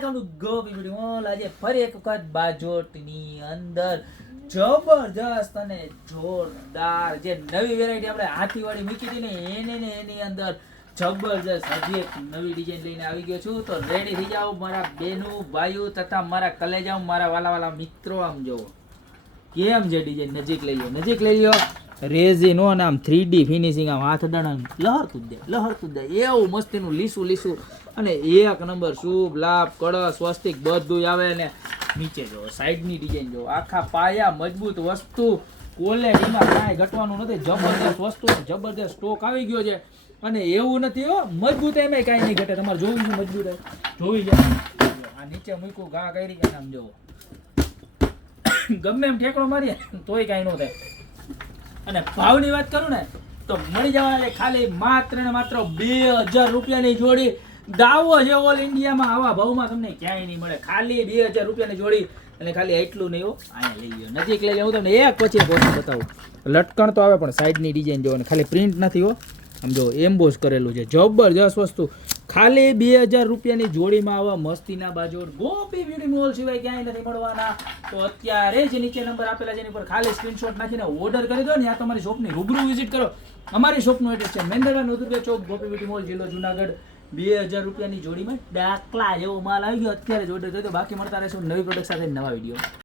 ગોપી video આજે ફરી એક વખત બાજોટની અંદર જબરજસ્ત અને જોરદાર જે નવી વેરાયટી આપણે હાથીવાળી મૂકી હતી ને એની અંદર જબરજસ્ત હજી એક નવી ડિઝાઇન લઈને આવી ગયો છું. તો રેડી થઈ જાઓ મારા બેનું ભાઈઓ તથા મારા કલેજાઓ, મારા વાલા મિત્રો. આમ જોવો કેમ છે ડિઝાઇન, નજીક લઈ લ્યો રેઝિન નો આમ 3D ફિનિશિંગ, આમ હાથ અડાણ લહરતું જ જાય એવું મસ્તીનું લીસું અને એક નંબર શુભ લાભ કળશ સ્વસ્તિક બધું આવે. ને નીચે જો સાઈડની ડિઝાઇન જો આખા પાયા મજબૂત વસ્તુ, ક્વોલિટીમાં કાંઈ ઘટવાનું નથી. જબરદસ્ત વસ્તુ, જબરદસ્ત સ્ટોક આવી ગયો છે અને એવું નથી હો મજબૂત એમાં કાંઈ નહીં ઘટે. તમારે જોવું છે મજબૂત જોઈ જાય. આ નીચે મૂકું ઘા કરી ગયા આમ જોવો ગમે એમ ઠેકડો મારીએ તોય કાંઈ ન થાય. અને ભાવની વાત કરું ને તો મળી જવાના ખાલી માત્ર ને માત્ર 2000 રૂપિયાની જોડી. દાવો છે ઓલ ઇન્ડિયામાં આવા ભાવમાં તમને ક્યાંય નહીં મળે. ખાલી 2000 રૂપિયાની જોડી અને ખાલી એટલું નહીં હો. અહીંયા લઈ લો, નજીક લઈ લો. હું તમને એક પછી એક વસ્તુ બતાવું. લટકણ તો આવે પણ સાઈડની ડિઝાઇન જોવો ને ખાલી પ્રિન્ટ નથી હો. આમ જો એમ્બોસ કરેલું છે, જબરજસ્ત વસ્તુ. ખાલી 2000 રૂપિયાની જોડીમાં આવા મસ્તીના બાજોડ ગોપી બ્યુટી મોલ સિવાય ક્યાંય નથી મળવાના. તો અત્યારે જ નીચે નંબર આપેલા છે એની પર ખાલી સ્ક્રીનશોટ નાખીને ઓર્ડર કરી દો ને. આ તમારી શોપની રૂબરૂ વિઝિટ કરો. અમારી શોપનું એડ્રેસ છે મહેન્દ્રભાઈ નોદુરભાઈ ચોક, ગોપી બ્યુટી મોલ, જિલ્લો જુનાગઢ. 2000 રૂપિયાની જોડીમાં ડાકલા જેવો માલ આવી ગયો. અત્યારે જ ઓર્ડર કરી દો. બાકી મળતા રહેશું નવી પ્રોડક્ટ સાથે નવા વિડીયો.